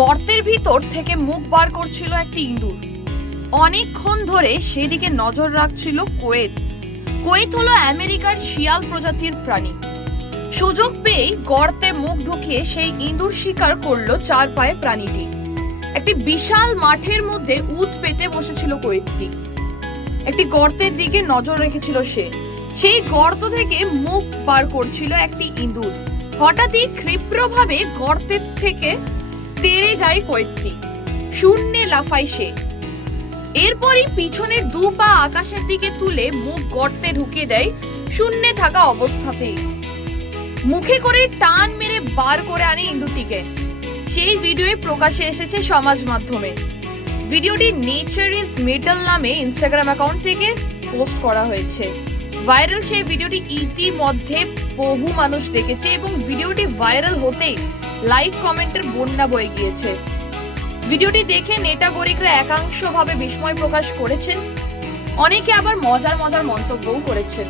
গর্তের ভিতর থেকে মুখ বার করছিল একটি ইঁদুর। অনেকক্ষণ ধরে সেদিকে নজর রাখছিল কোয়েত। কোয়েত হলো আমেরিকার শিয়াল প্রজাতির প্রাণী। সুযোগ পেয়ে গর্তে মুখ ঢুকিয়ে সেই ইঁদুর শিকার করলো চার পায়ে প্রাণীটি। একটি বিশাল মাঠের মধ্যে উত পেতে বসেছিল কোয়েতটি। একটি গর্তের দিকে নজর রেখেছিল সে। সেই গর্ত থেকে মুখ বার করছিল একটি ইঁদুর। হঠাৎই ক্ষিপ্রভাবে গর্তের থেকে তেড়ে যায় কোয়েতটি। শূন্যে লাফায় সে। এরপরই পিছনের দু পা আকাশের দিকে তুলে মুখ গর্তে ঢুকিয়ে দেয় শূন্যে থাকা অবস্থাতেই। মুখে করে টান মেরে বার করে আনে ইঁদুরটিকে। সেই ভিডিও প্রকাশে এসেছে সমাজ মাধ্যমে। ভিডিওটি নেচার ইজ মেটাল নামে ইনস্টাগ্রাম অ্যাকাউন্ট থেকে পোস্ট করা হয়েছে। ভাইরাল সেই ভিডিওটি ইতিমধ্যে বহু মানুষ দেখেছে এবং ভিডিওটি ভাইরাল হতেই লাইক কমেন্টের বন্যা বয়ে গিয়েছে। ভিডিওটি দেখে নেটাগরিকরা একাংশভাবে বিস্ময় প্রকাশ করেছেন, অনেকে আবার মজার মন্তব্যও করেছেন।